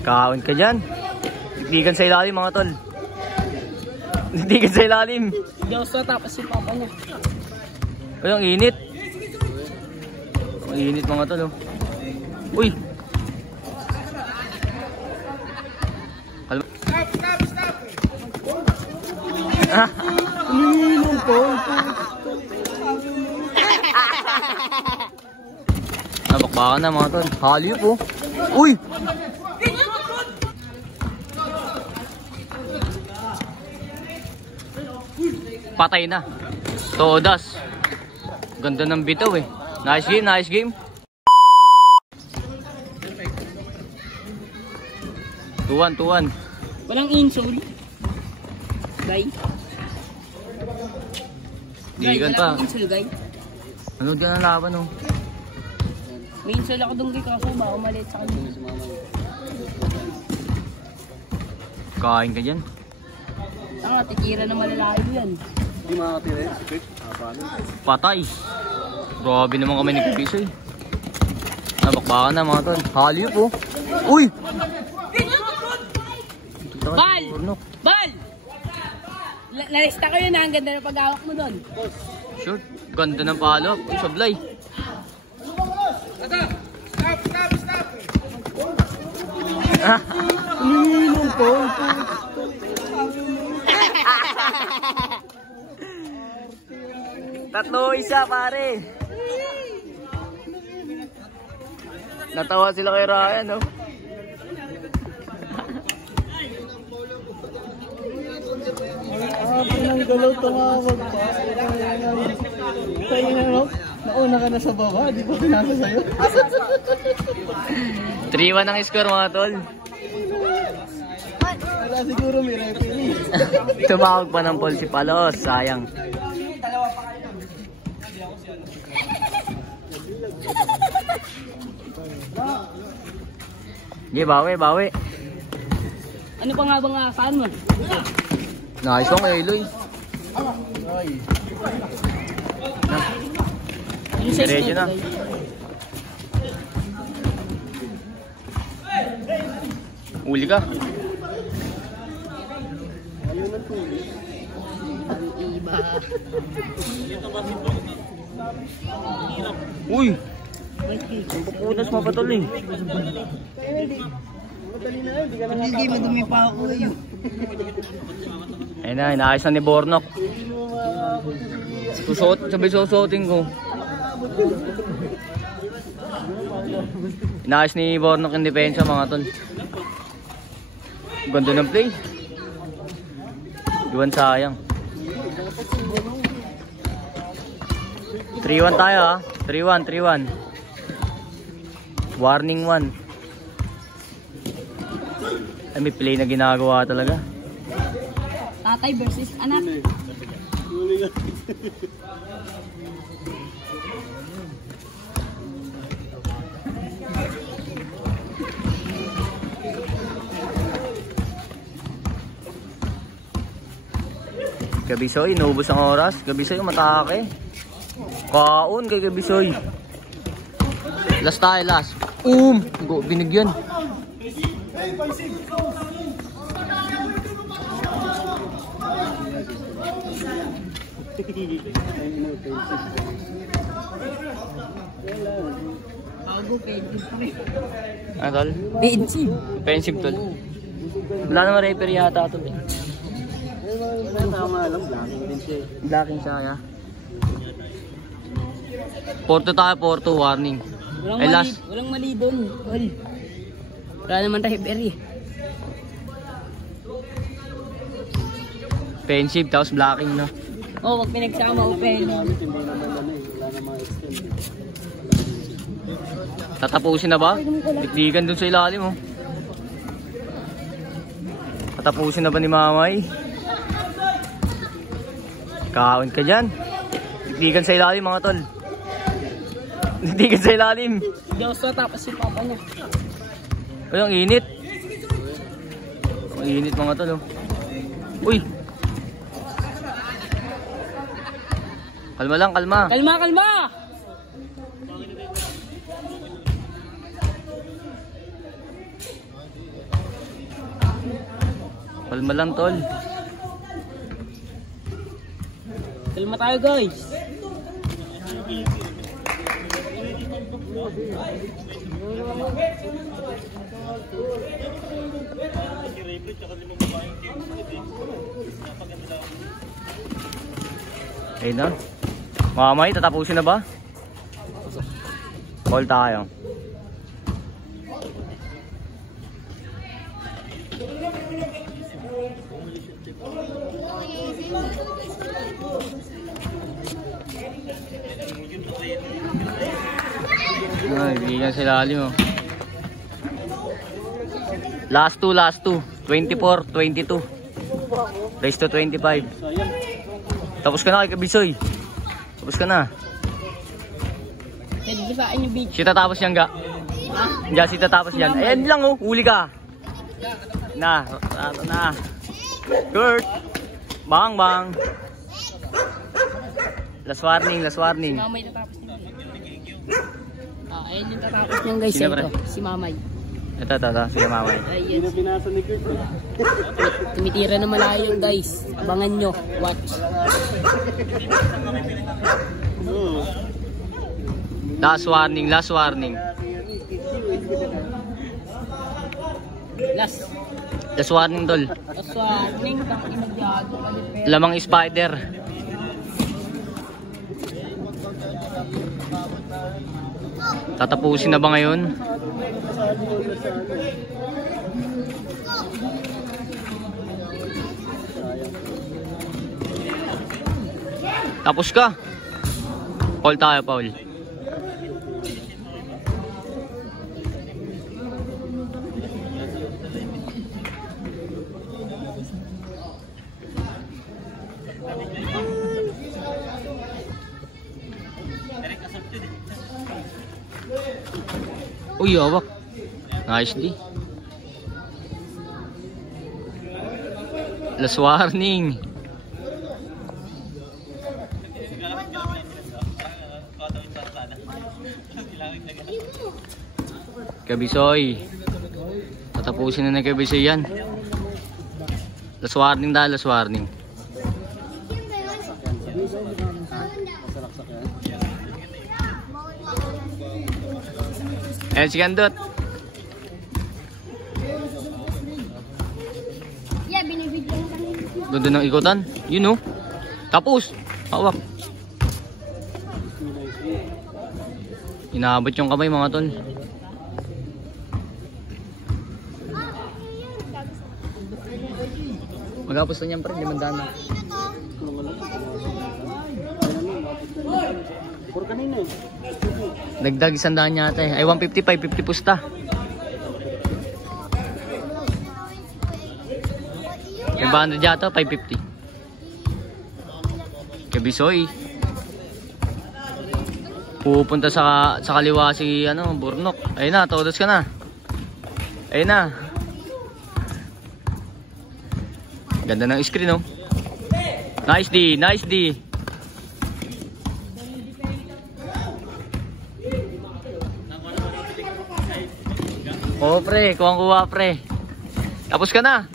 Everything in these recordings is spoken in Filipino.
Kaon ka dyan. Dikdikan sa ilalim mga tol. Dikdikan sa ilalim. Diyos na tapos si papa niya. Ay, ang init. Ang init mga tol oh. Uy. Stop! Umiinom po. Nabakbakan na mga tol. Halyo po. Uy. Patay na. Todas. Ganda ng bitaw eh. Nice game, nice game. 2-1, 2-1. Walang insole. Guy. Digan pa. Walang insole, guy. Ano dyan ang laban oh. May insole ako doon kay Kako. Baka maliit sa kanya. Kain ka dyan. Tanga, titira na malalaki yan. Hindi makakatira yan. Patay. Grabe naman kami ni Kapisoy. Nabakbakan na mga tol. Halyo po. Uy! Bal! Bal! Nalista ko yun ha. Ang ganda na pag-awak mo doon. Sure. Ganda ng palo. Uy, sablay. Umiinom po. Tatlo isa pare. Natawa sila kay Ryan no. Pinang galaw tumawag pa. Kaya na nauna ka na sa baba. Di ba pinasa sa'yo? 3-1 ang score mga tol. Wala siguro may referee. Tumawag pa ng Paul si Palos. Sayang. Sige, bawi. Ano pa nga bang asahan mo? Nice one, Eloy. Diretso na. Uli ka. Iba. Uy! Ang pupunas mapatol eh. Hindi madumi pa ako yun. Ayun na, inaayos na ni Bornok. Sabay susuotin ko. Inaayos ni Bornok yung depensa mga tol. Ganda ng play. Iwan sayang. 3-1 tayo ha. 3-1. Warning 1. Ay, may play na ginagawa talaga. Tatay versus anak. Kabisoy, inubos ang oras. Kabisoy, matake. Kaon kay Kabisoy. Last tayo, last. Binigyan. Ano tol? Pensive tol. Wala naman referee yata tol eh. Tama lang, blocking din siya. Blocking siya ya. Porto tayo, Porto, warning. Walang mali doon. Wala naman referee. Pensive, tapos blocking no. Oh, wag pinagsama open. Hindi naman wala namang extend. Tatapusin na ba? Dikdikan dun sa ilalim oh. Tatapusin na ba ni Mamay? Kaon ka dyan. Dikdikan sa ilalim mga tol. Dikdikan sa ilalim. Diyos na tapos si papa niya. Ay, ang init. Ang init mga tol oh. Uy. Kalma lang, kalma. Kalma! Kalma lang, tol. Kalma tayo, guys. Ayun na. Mamay, tatapusin na ba? Call tayo. Ay, bigyan sila lalim, oh. Last two. 24, 22. Race to 25. Tapos ka na kay Kabisoy. Tapos ka na. Pwede sa akin yung beach. Sita tapos yan, ga. Diyan, sita tapos yan. Ayan lang, oh. Huli ka. Na. Kurt. Bang. Last warning. Mamay natapos niya. Ayun yung tatapos niyan, guys. Sino, pre? Ito, si Mamay. Ito. Sige, mamay. Ayun. Pinasa ni Kurt. Tumitira na malayo, guys. Abangan nyo. Watch. Last warning. Last warning, tol. Last warning. Tangin nagyago. Lamang spider. Tatapusin na ba ngayon? Tapos ka. Call tayo, Paul. Uy, hawak. Nicely. Last warning. Kabisoy. Tatapusin na Kabisoy yan. Last warning dahil last warning. Ayan si Gandot. Yeah, binibigyan kami. Ganda ng ikutan. Yun, oh. Tapos. Hawak. Inaabot yung kamay, mga tol. Magapos na niyan pa rin, 500 na. Puro kanina eh. Dagdag 100 yata eh. Ay, 150, 550 pusta. May 100 yata, 550. Kabisoy. Pupunta sa kaliwa si Burnok. Ayun na, todos ka na. Ayun na. Ganda ng screen, oh. Nice D. Oh, pre, kuha pre. Tapos ka na.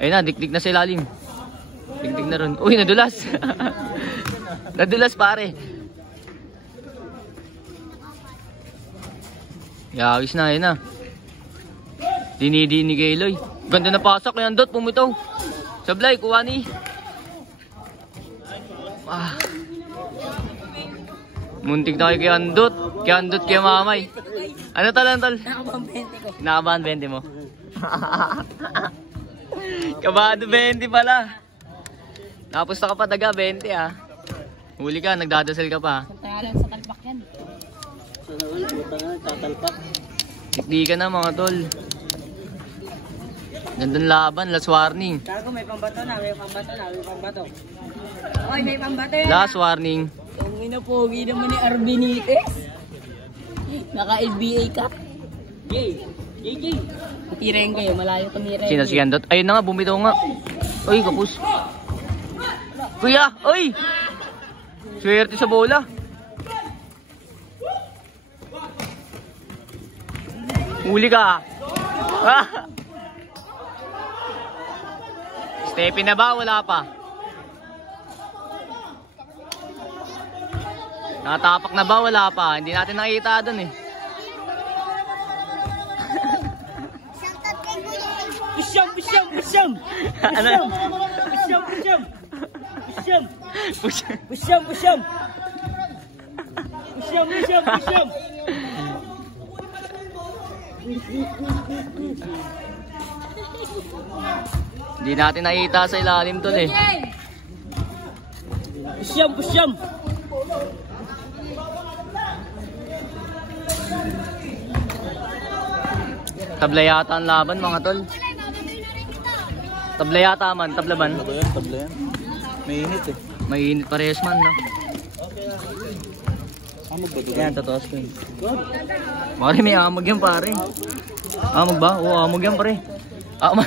Ayun na, dikdik na sa ilalim. Dikdik na ron. Uy, nadulas. Nadulas, pare. Yawis na, ayun na. Dinidi ni Gayloy. Ganda na pasak, yan dot, pumitaw. Sablay, kuha ni. Muntik na kayo kay Andot. Kay Andot, kay Mamay. Ano tal? Nakabahan 20 ko. Nakabahan 20 mo. Kabado 20 pala. Tapos na ka pa taga 20 ah. Huli ka, nagdadasal ka pa. Kaya lang sa talpak yan. Tatalpak. Dikdi ka na, mga tol. Gandang laban, last warning. Tago, may pambato na. Oy, may pambato yan. Last warning. Yung inapogi naman ni Arbinites. Naka-LBA ka. Yay. Tiren kayo, malayo tumiren. Sino si Gandot? Ayun na nga, bumitaw nga. Uy, kapus. Kuya, uy! Swerte sa bola. Huli ka. Stephy na ba? Wala pa. Natapak na ba? Wala pa. Hindi natin nakita dun eh. Pusyam, pusyam, pusyam. Ano? Pusyam, pusyam. Pusyam. Push. Pusyam, pusyam. Pusyam, pusyam, pusyam. Hindi natin nakita sa ilalim tol eh. Pusyam, pusyam. Tabla yata ang laban mga tol. Tabla yata man, tablaban. Tabla yan, tabla yan. May init eh. May init parehas man no. Amog ba doon? Yan, tataas ko yun. Pare, may amog yan pare. Amog ba? Oo, amog yan pare. Amog.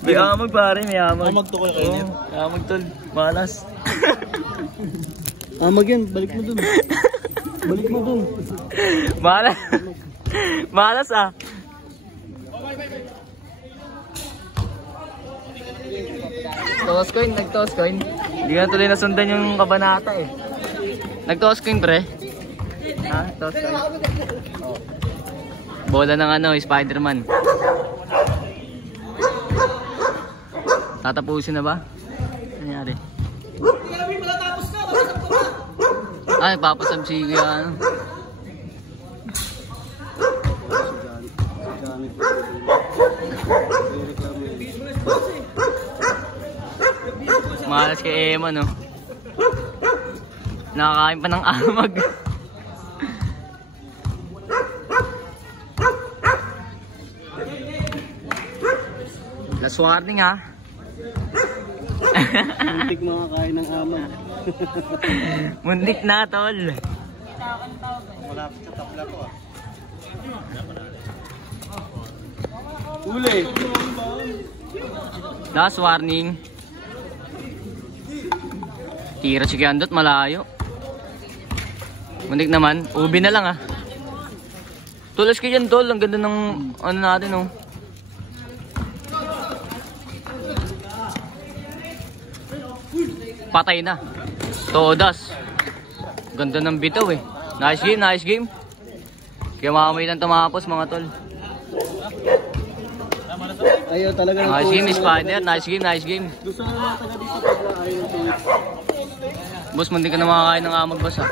May amog pare, may amog. Amog to ko yung kainit. May amog tol, malas. Amog yan, balik mo dun. Balik mo dun. Malas. Malas ah. Toss coin, nag-toss coin. Hindi nga tuloy nasundan yung kabanata eh. Nag-toss coin pre. Ha? Toss coin. Oh. Bola ng ano, Spider-Man. Tatapusin na ba? Ano nangyari? Ay, papasab si ano. Malas kay Emma no. Nakakain pa ng amag. Last warning ha. Muntik makakain ng amag. Muntik na tol. Malapit sa tabla ko ah. Uli. Last warning. Tira si Kiandot malayo. Muntik naman. Ubi na lang ah. Tulas ka dyan tol. Ang ganda ng ano natin oh. Patay na. Todas. Ganda ng bitaw eh. Nice game, nice game. Kaya mamay lang tumapos mga tol. Ayaw talaga ng Nice game, Spider. Nice game, nice game. Gusto na mga taga dito tabla ayaw ng tuwid. Boss, hindi ka na makakain ng amag boss ah.